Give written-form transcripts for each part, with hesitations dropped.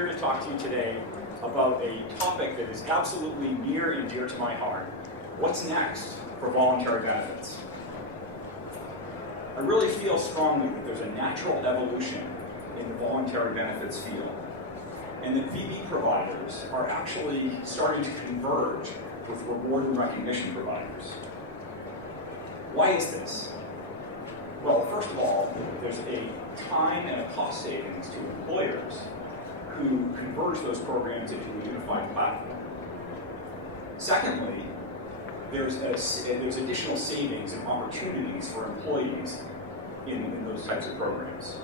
here to talk to you today about a topic that is absolutely near and dear to my heart. What's next for voluntary benefits? I really feel strongly that there's a natural evolution in the voluntary benefits field, and that VB providers are actually starting to converge with reward and recognition providers. Why is this? Well, first of all, there's a time and a cost savings to employers who converge those programs into a unified platform. Secondly, there's additional savings and opportunities for employees in those types of programs.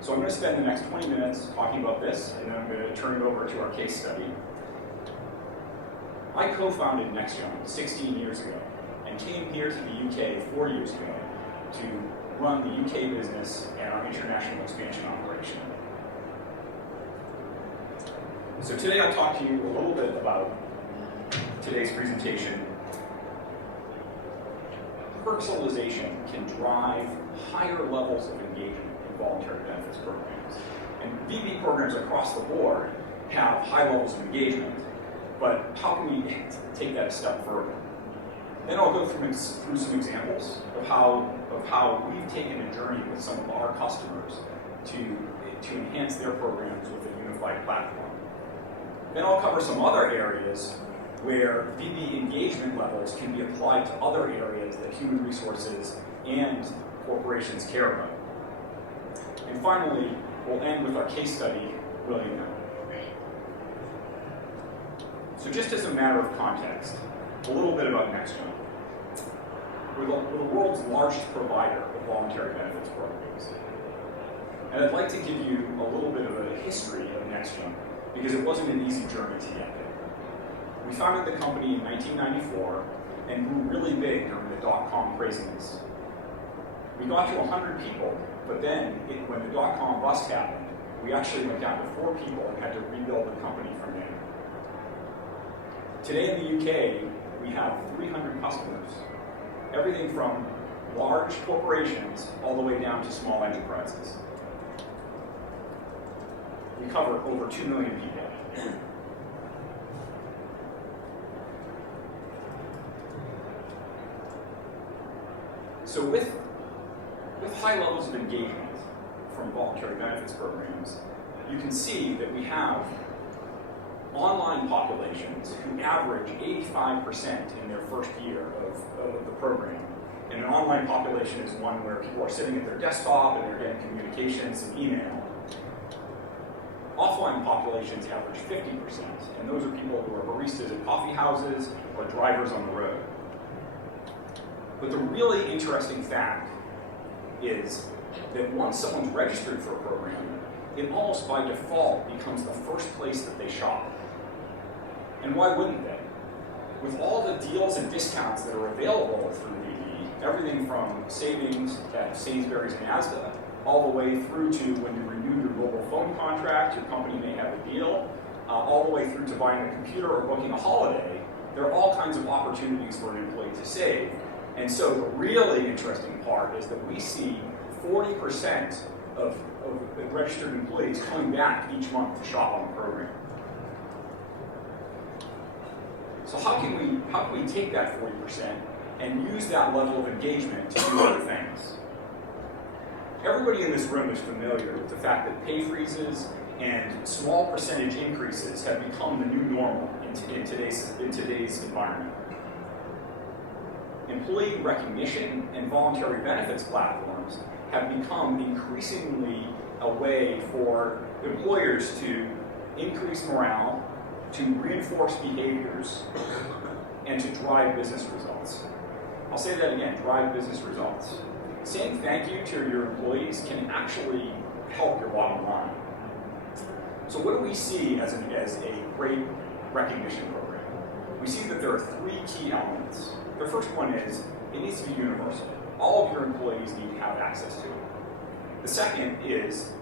So I'm going to spend the next 20 minutes talking about this, and then I'm going to turn it over to our case study. I co-founded NextJump 16 years ago and came here to the UK 4 years ago to run the UK business and our international expansion operation. So today I'll talk to you a little bit about today's presentation. Personalization can drive higher levels of engagement in voluntary benefits programs. And VB programs across the board have high levels of engagement, but how can we take that a step further? Then I'll go through some examples of how we've taken a journey with some of our customers to enhance their programs with a unified platform. Then I'll cover some other areas where VB engagement levels can be applied to other areas that human resources and corporations care about. And finally, we'll end with our case study, William. So just as a matter of context, a little bit about NextJump. We're the world's largest provider of voluntary benefits programs. And I'd like to give you a little bit of a history of NextJump because it wasn't an easy journey to get there. We founded the company in 1994 and grew really big during the dot-com craziness. We got to 100 people, but then when the dot-com bust happened, we actually went down to 4 people and had to rebuild the company from there. Today in the UK, we have 300 customers, everything from large corporations all the way down to small enterprises. We cover over 2 million people. So with high levels of engagement from voluntary benefits programs, you can see that we have online populations who average 85% in their first year of the program. And an online population is one where people are sitting at their desktop and they're getting communications and email. Offline populations average 50%, and those are people who are baristas at coffee houses or drivers on the road. But the really interesting fact is that once someone's registered for a program, it almost by default becomes the first place that they shop. And why wouldn't they? With all the deals and discounts that are available through VB, everything from savings at Sainsbury's and Asda, all the way through to when you renew your mobile phone contract, your company may have a deal, all the way through to buying a computer or booking a holiday, there are all kinds of opportunities for an employee to save. And so the really interesting part is that we see 40% of registered employees coming back each month to shop on the program. So how can we take that 40% and use that level of engagement to do other things? Everybody in this room is familiar with the fact that pay freezes and small percentage increases have become the new normal in today's environment. Employee recognition and voluntary benefits platforms have become increasingly a way for employers to increase morale, to reinforce behaviors, and to drive business results. I'll say that again, drive business results. Saying thank you to your employees can actually help your bottom line. So what do we see as a great recognition program? We see that there are 3 key elements. The first one is, it needs to be universal. All of your employees need to have access to it. The second is,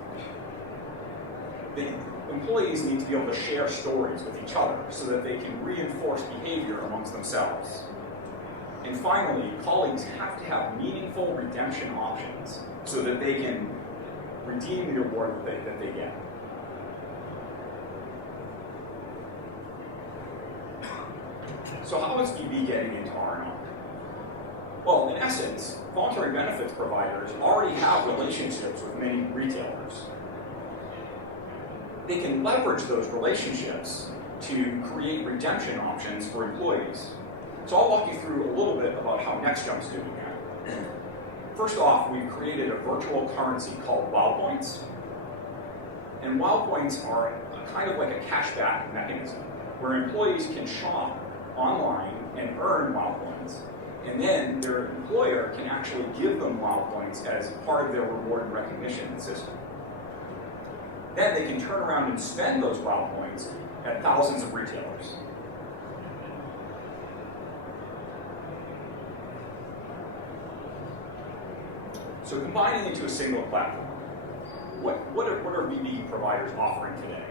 the employees need to be able to share stories with each other so that they can reinforce behavior amongst themselves. And finally, colleagues have to have meaningful redemption options so that they can redeem the reward that they get. So how is EB getting into R&R? Well, in essence, voluntary benefits providers already have relationships with many retailers. They can leverage those relationships to create redemption options for employees. So I'll walk you through a little bit about how NextJump's doing that. First off, we've created a virtual currency called WOW Points. And WOW Points are kind of like a cashback mechanism where employees can shop online and earn WOW Points. And then their employer can actually give them WOW Points as part of their reward and recognition system. Then they can turn around and spend those WOW Points at thousands of retailers. So combining into a single platform, what are BD providers offering today?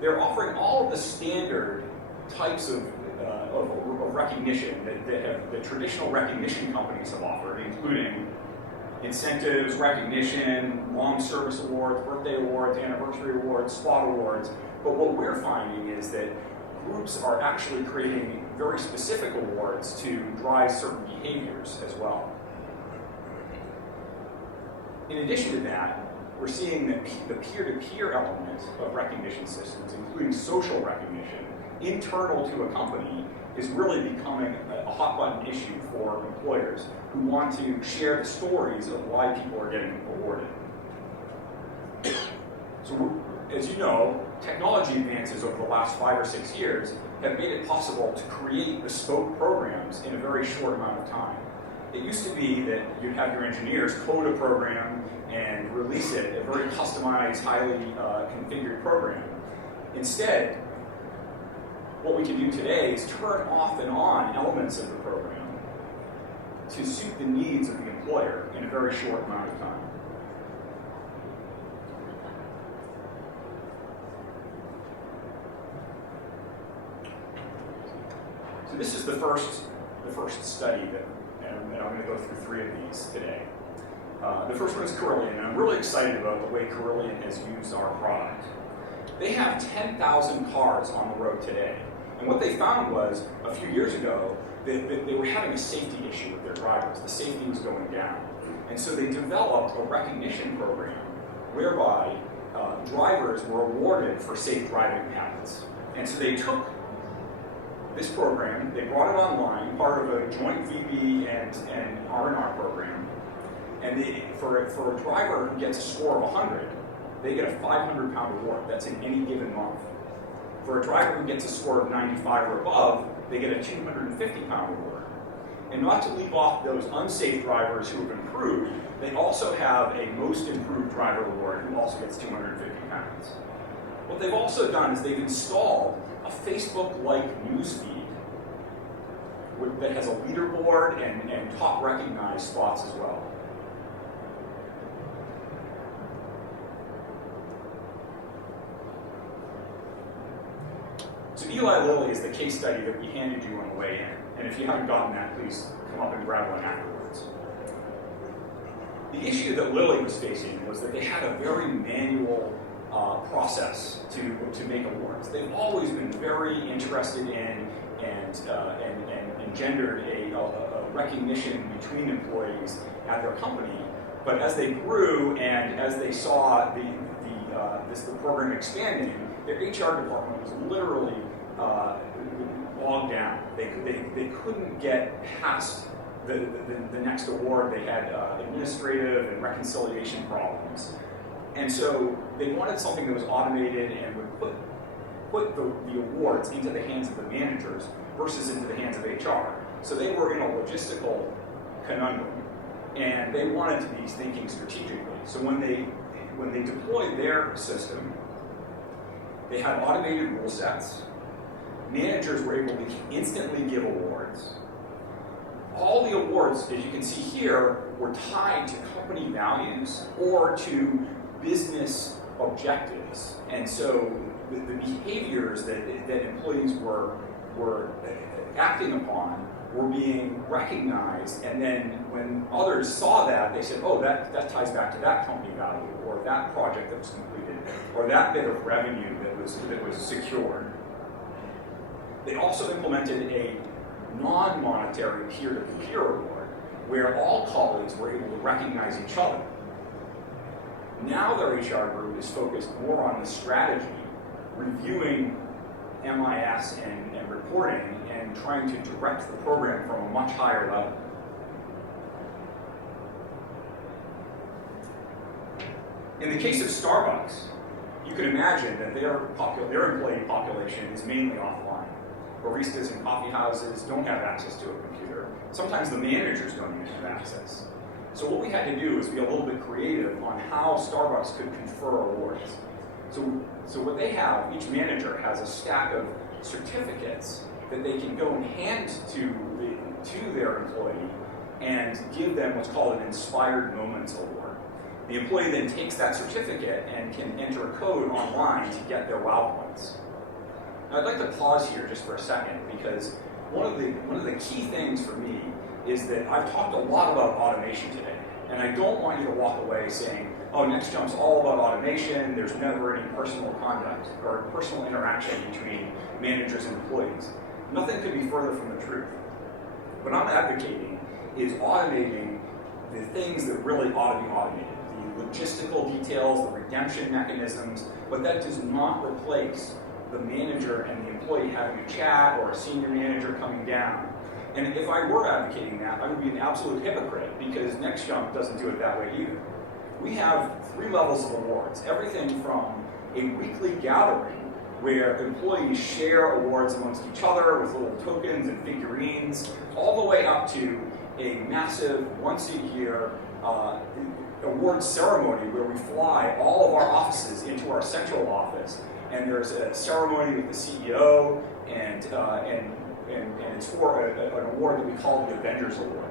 They're offering all of the standard types of recognition that traditional recognition companies have offered, including incentives, recognition, long service awards, birthday awards, anniversary awards, spot awards. But what we're finding is that groups are actually creating very specific awards to drive certain behaviors as well. In addition to that, we're seeing that the peer-to-peer element of recognition systems, including social recognition, internal to a company, is really becoming a hot-button issue for employers who want to share the stories of why people are getting awarded. So, as you know, technology advances over the last 5 or 6 years have made it possible to create bespoke programs in a very short amount of time. It used to be that you'd have your engineers code a program and release it, a very customized, highly configured program. Instead, what we can do today is turn off and on elements of the program to suit the needs of the employer in a very short amount of time. So this is the first study and I'm going to go through 3 of these today. The first one is Carillion, and I'm really excited about the way Carillion has used our product. They have 10,000 cars on the road today, and what they found was, a few years ago, they were having a safety issue with their drivers. The safety was going down. And so they developed a recognition program whereby drivers were awarded for safe driving habits. And so they took this program, they brought it online, part of a joint VB and R&R program, and for a driver who gets a score of 100, they get a 500-pound award. That's in any given month. For a driver who gets a score of 95 or above, they get a 250-pound award. And not to leave off those unsafe drivers who have improved, they also have a most improved driver award who also gets 250 pounds. What they've also done is they've installed a Facebook-like newsfeed that has a leaderboard and top recognized spots as well. So Eli Lilly is the case study that we handed you on the way in. And if you haven't gotten that, please come up and grab one afterwards. The issue that Lilly was facing was that they had a very manual process to make awards. They've always been very interested in and engendered a recognition between employees at their company. But as they grew and as they saw the program expanding, their HR department was literally bogged down. They couldn't get past the next award. They had administrative and reconciliation problems. And so they wanted something that was automated and would put the awards into the hands of the managers versus into the hands of HR. So they were in a logistical conundrum, and they wanted to be thinking strategically. So when they deployed their system, they had automated rule sets. Managers were able to instantly give awards. All the awards, as you can see here, were tied to company values or to business objectives. And so the behaviors that employees were acting upon were being recognized, and then when others saw that, they said, oh, that ties back to that company value, or that project that was completed, or that bit of revenue that was secured. They also implemented a non-monetary peer-to-peer award, where all colleagues were able to recognize each other. Now their HR group is focused more on the strategy, reviewing MIS and reporting, and trying to direct the program from a much higher level. In the case of Starbucks, you can imagine that their employee population is mainly offline. Baristas in coffee houses don't have access to a computer. Sometimes the managers don't even have access. So what we had to do is be a little bit creative on how Starbucks could confer awards. So what they have, each manager has a stack of certificates that they can go and hand to their employee and give them what's called an Inspired Moments Award. The employee then takes that certificate and can enter a code online to get their WOW points. Now, I'd like to pause here just for a second, because one of the key things for me is that I've talked a lot about automation today, and I don't want you to walk away saying, oh, NextJump's all about automation, there's never any personal conduct or personal interaction between managers and employees. Nothing could be further from the truth. What I'm advocating is automating the things that really ought to be automated, the logistical details, the redemption mechanisms, but that does not replace the manager and the employee having a chat or a senior manager coming down. And if I were advocating that, I would be an absolute hypocrite, because NextJump doesn't do it that way either. We have 3 levels of awards, everything from a weekly gathering where employees share awards amongst each other with little tokens and figurines, all the way up to a massive once-a-year award ceremony where we fly all of our offices into our central office, and there's a ceremony with the CEO, and it's for an award that we call the Avengers Award.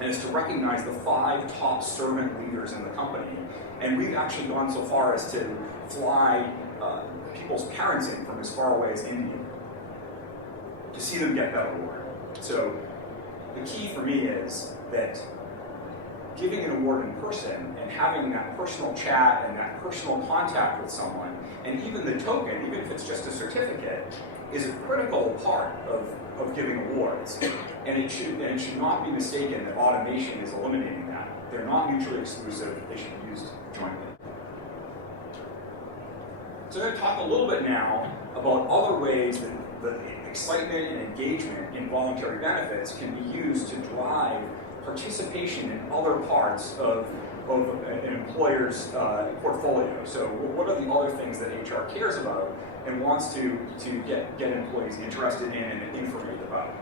And it's to recognize the 5 top servant leaders in the company. And we've actually gone so far as to fly people's parents in from as far away as India to see them get that award. So the key for me is that giving an award in person and having that personal chat and that personal contact with someone, and even the token, even if it's just a certificate, is a critical part of giving awards. And it should not be mistaken that automation is eliminating that. They're not mutually exclusive. They should be used jointly. So I'm going to talk a little bit now about other ways that the excitement and engagement in voluntary benefits can be used to drive participation in other parts of an employer's portfolio. So what are the other things that HR cares about and wants to get employees interested in and informated about?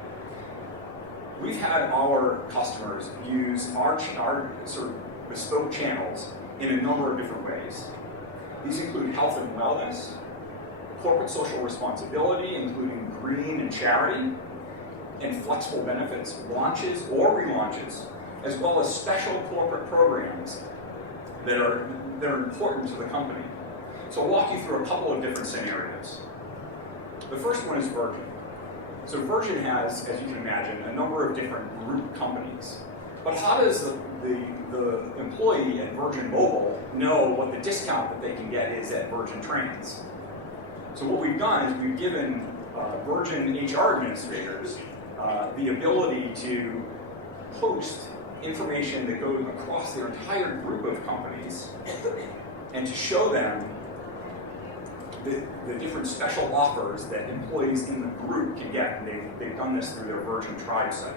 We've had our customers use our sort of bespoke channels in a number of different ways. These include health and wellness, corporate social responsibility, including green and charity, and flexible benefits, launches or relaunches, as well as special corporate programs that are important to the company. So I'll walk you through a couple of different scenarios. The first one is Virgin. So Virgin has, as you can imagine, a number of different group companies. But how does the employee at Virgin Mobile know what the discount that they can get is at Virgin Trains? So what we've done is we've given Virgin HR administrators the ability to post information that goes across their entire group of companies and to show them the different special offers that employees in the group can get. And they've done this through their Virgin Tribe site.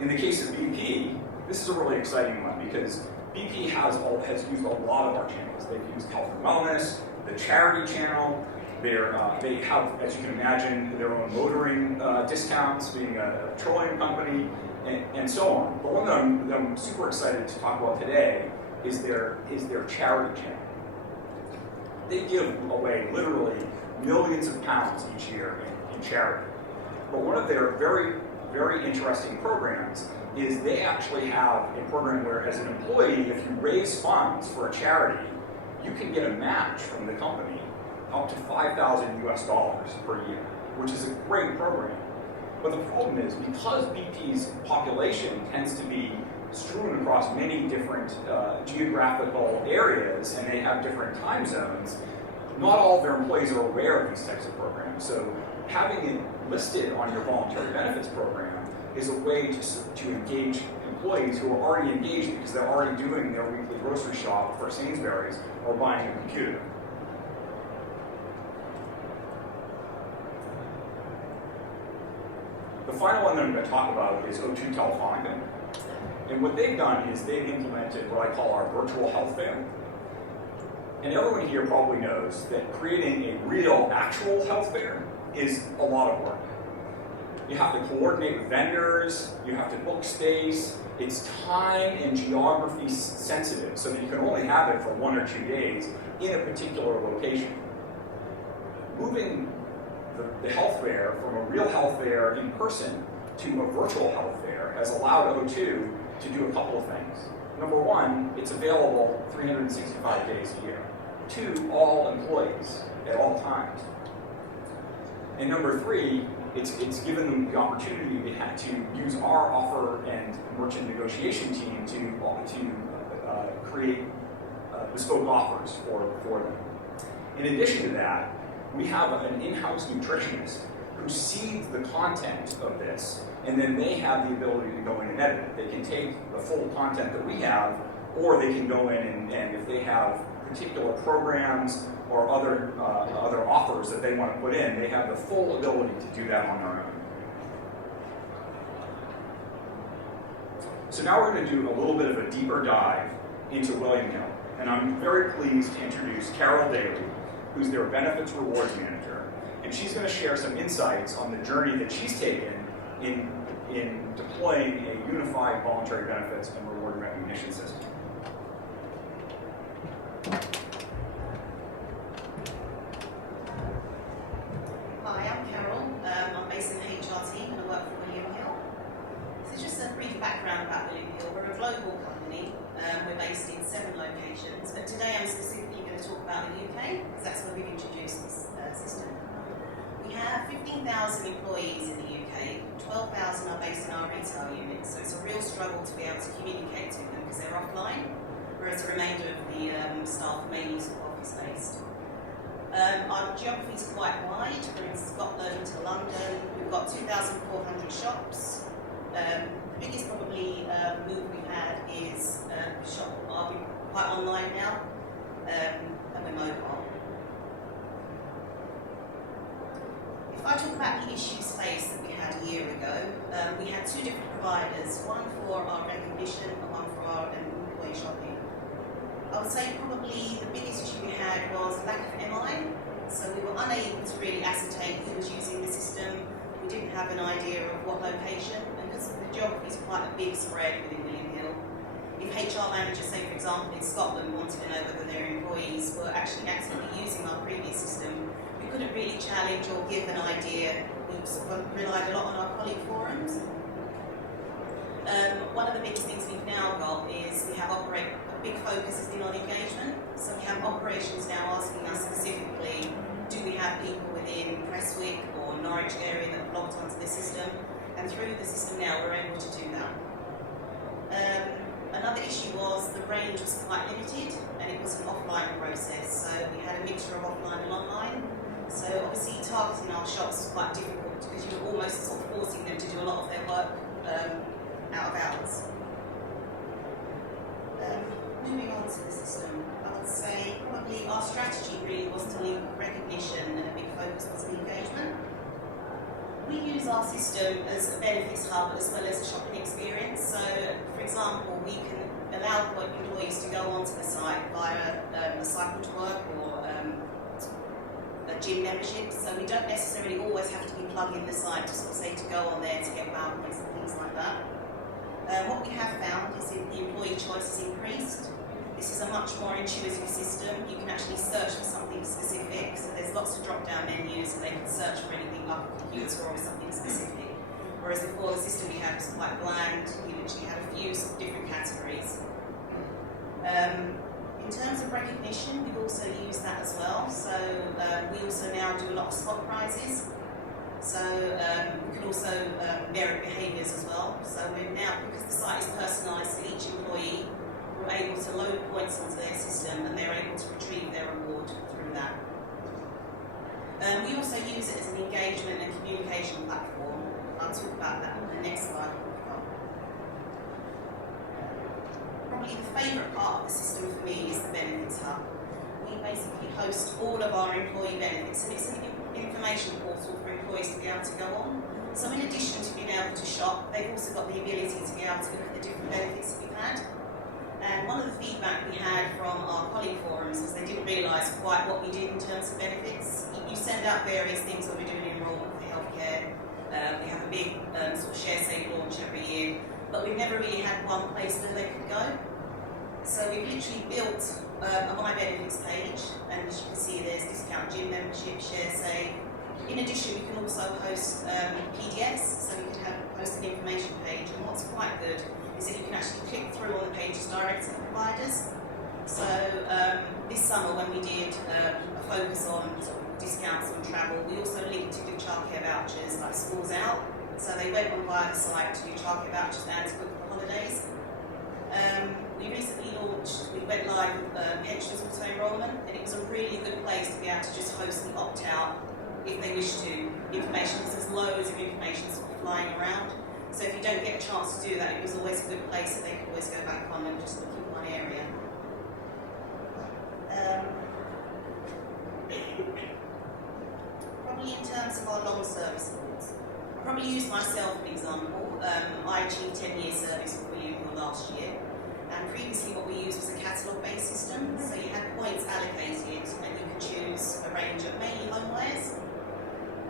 In the case of BP, this is a really exciting one because BP has used a lot of our channels. They've used health and wellness, the charity channel. They have, as you can imagine, their own motoring discounts, being a petroleum company, and so on. But one that I'm super excited to talk about today is their charity channel. They give away literally millions of pounds each year in charity. But one of their very, very interesting programs is they actually have a program where, as an employee, if you raise funds for a charity, you can get a match from the company up to $5,000 US per year, which is a great program. But the problem is, because BP's population tends to be strewn across many different geographical areas, and they have different time zones, not all of their employees are aware of these types of programs. So having it listed on your voluntary benefits program is a way to engage employees who are already engaged because they're already doing their weekly grocery shop for Sainsbury's or buying a computer. The final one that I'm going to talk about is O2 Telefonica. And what they've done is they've implemented what I call our virtual health fair. And everyone here probably knows that creating a real, actual health fair is a lot of work. You have to coordinate with vendors, you have to book space, it's time and geography sensitive, so that you can only have it for 1 or 2 days in a particular location. Moving the health fair from a real health fair in person to a virtual health fair has allowed O2 to do a couple of things. Number one, it's available 365 days a year to all employees at all times. And number three, it's given them the opportunity to use our offer and merchant negotiation team to create bespoke offers for them. In addition to that, we have an in-house nutritionist who seeds the content of this, and then they have the ability to go in and edit it. They can take the full content that we have, or they can go in and if they have particular programs or other offers that they want to put in, they have the full ability to do that on their own. So now we're going to do a little bit of a deeper dive into William Hill. And I'm very pleased to introduce Carole Daley, who's their Benefits Rewards Manager. And she's going to share some insights on the journey that she's taken in deploying a unified voluntary benefits and reward recognition system. Hi, I'm Carole. I'm based in the HR team and I work for William Hill. So just a brief background about William Hill. We're a global company. We're based in 7 locations, but today I'm specifically going to talk about the UK because that's where we've introduced this system. We have 15,000 employees in the UK, 12,000 are based in our retail units, so it's a real struggle to be able to communicate to them because they're offline, whereas the remainder of the staff are mainly office-based. Our geography is quite wide. We're in Scotland to London. We've got 2,400 shops. The biggest probably move we've had is shop are quite online now, and we're mobile. If I talk about the issues faced that we had a year ago, we had 2 different providers, one for our recognition and one for our employee shopping. I would say probably the biggest issue we had was lack of MI, so we were unable to really ascertain who was using the system. We didn't have an idea of what location, and because the geography is quite a big spread within William Hill, if HR managers, say for example in Scotland, wanted to know whether their employees were actually actively using our previous system, we couldn't really challenge or give an idea. We relied a lot on our colleague forums. One of the biggest things we've now got is we have a big focus has been on engagement. So we have operations now asking us specifically, do we have people within Prestwick or Norwich area that have logged onto the system? And through the system now we're able to do that. Another issue was the range was quite limited and it was an offline process. So we had a mixture of offline and online. So obviously targeting our shops was quite difficult because you were almost sort of forcing them to do a lot of their work out of hours. Moving on to the system, I would say probably our strategy really was to link recognition and a big focus was on engagement. We use our system as a benefits hub as well as a shopping experience. So, for example, we can allow employees to go onto the site via a cycle to work or a gym membership. So we don't necessarily always have to be plugging the site to sort of say to go on there to get boundaries and things like that. What we have found is that the employee choice has increased. This is a much more intuitive system. You can actually search for something specific, so there's lots of drop-down menus and they can search for anything like a computer or something specific. Whereas before the system we had was quite bland, we literally had a few sort of different categories. In terms of recognition, we've also used that as well. So we also now do a lot of spot prizes. So we can also merit behaviours as well. So we're now, because the site is personalised to each employee, we're able to load points onto their system and they're able to retrieve their reward through that. We also use it as an engagement and communication platform. I'll talk about that on the next slide. Probably the favourite part of the system for me is the Benefits Hub. We basically host all of our employee benefits, and it's an information portal for employees to be able to go on. So in addition to being able to shop, they've also got the ability to be able to look at the different benefits that we've had. And one of the feedback we had from our colleague forums was they didn't realise quite what we did in terms of benefits. You send out various things when we're doing enrolment for healthcare. We have a big sort of share save launch every year, but we've never really had one place where they could go. So we've literally built a My Benefits page, and as you can see there's discount gym membership, share save. In addition, we can also host PDFs, so we can host an information page, and what's quite good is that you can actually click through on the pages direct to the providers. So this summer when we did a focus on sort of discounts on travel, we also linked to do childcare vouchers like schools out. So they went on via the site to do childcare vouchers and to book for holidays. We recently launched, we went live with pensions auto-enrolment, and it was a really good place to be able to just host the opt-out if they wish to information, because there's loads of information sort of flying around. So if you don't get a chance to do that, it was always a good place that they could always go back on and just look in one area. Probably in terms of our long service awards, I'll probably use myself as an example. I achieved 10-year service with William last year, and previously what we used was a catalogue-based system, so you had points allocated and you could choose a range of mainly homewares.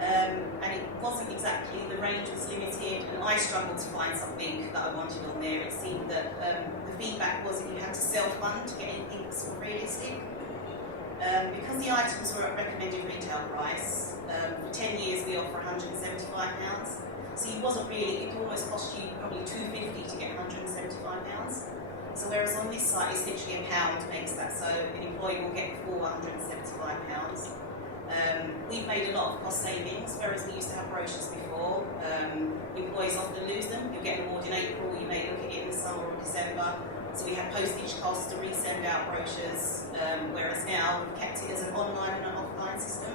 And it wasn't exactly, the range was limited, and I struggled to find something that I wanted on there. It seemed that the feedback was that you had to self-fund to get anything sort of realistic. Because the items were at recommended retail price, for 10 years we offer £175. So it wasn't really, it almost cost you probably £250 to get £175. So whereas on this site it's literally £1 makes that, so an employee will get the full £175. We've made a lot of cost savings, whereas we used to have brochures before. Employees often lose them. You'll get an award in April, you may look at it in the summer or December. So we had postage costs to resend out brochures, whereas now we've kept it as an online and an offline system.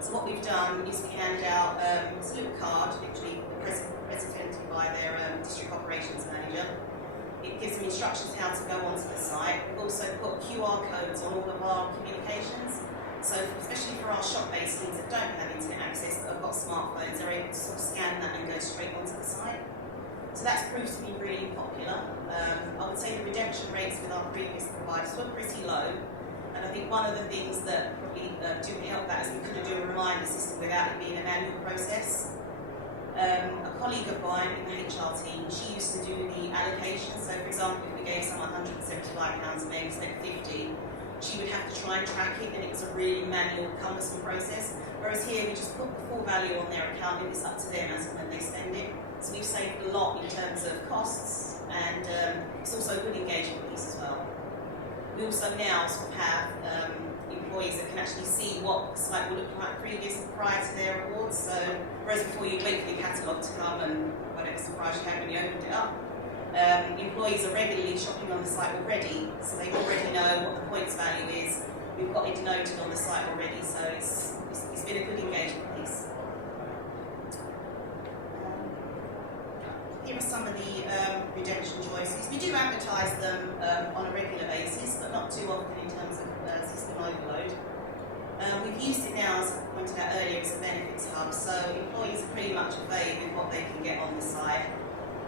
So what we've done is we hand out a little card, literally presented by their district operations manager. It gives them instructions how to go onto the site. We've also put QR codes on all of our communications. So especially for our shop-based teams that don't have internet access but have got smartphones, they're able to sort of scan that and go straight onto the site. So that's proved to be really popular. I would say the redemption rates with our previous providers were pretty low. And I think one of the things that probably didn't help that is we couldn't do a reminder system without it being a manual process. A colleague of mine in the HR team, she used to do the allocation. So for example, if we gave someone £175 and they spent 50, she would have to try and track it, and it was a really manual, cumbersome process. Whereas here, we just put the full value on their account, and it's up to them as and when they spend it. So we've saved a lot in terms of costs, and it's also a good engagement piece as well. We also now sort of have employees that can actually see what the site will look like prior to their awards. So whereas before you'd wait for your catalogue to come and whatever surprise you had when you opened it up, employees are regularly shopping on the site already, so they already know what the points value is. We've got it denoted on the site already, so it's been a good engagement piece. Here are some of the redemption choices. We do advertise them on a regular basis, but not too often in terms of system overload. We've used it now, as I pointed out earlier, as a benefits hub, so employees are pretty much available with what they can get on the site.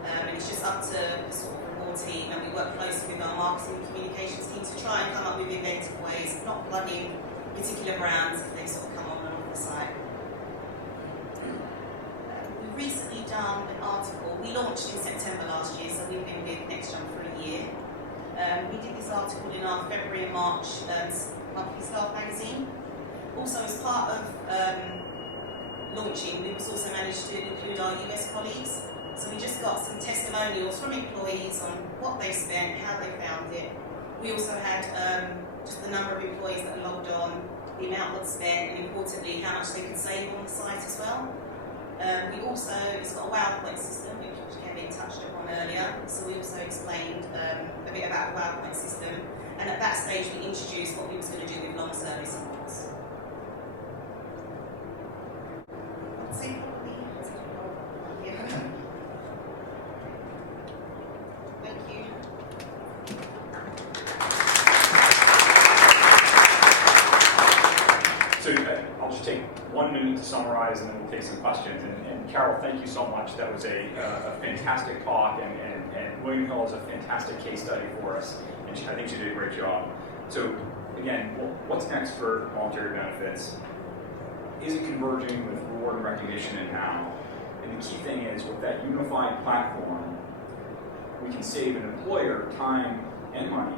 And it's just up to the sort of reward team, and we work closely with our marketing and communications team to try and come up with inventive ways of not plugging particular brands if they sort of come on and off the site. We've recently done an article. We launched in September last year, so we've been with NextJump for a year. We did this article in our February and March monthly staff magazine. Also, as part of launching, we've also managed to include our US colleagues. So we just got some testimonials from employees on what they spent, how they found it. We also had just the number of employees that logged on, the amount that's spent, and importantly, how much they could save on the site as well. We also, it's got a WOW point system, which Kevin touched upon earlier. So we also explained a bit about the WOW point system. And at that stage, we introduced what we was going to do with long service awards. summarize and then we'll take some questions. And Carole, thank you so much. That was a fantastic talk, and William Hill is a fantastic case study for us, and I think she did a great job. So again, what's next for voluntary benefits? Is it converging with reward and recognition, and how? And the key thing is, with that unified platform, we can save an employer time and money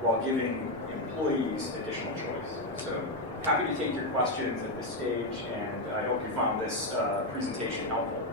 while giving employees additional choice. So happy to take your questions at this stage, and I hope you found this presentation helpful.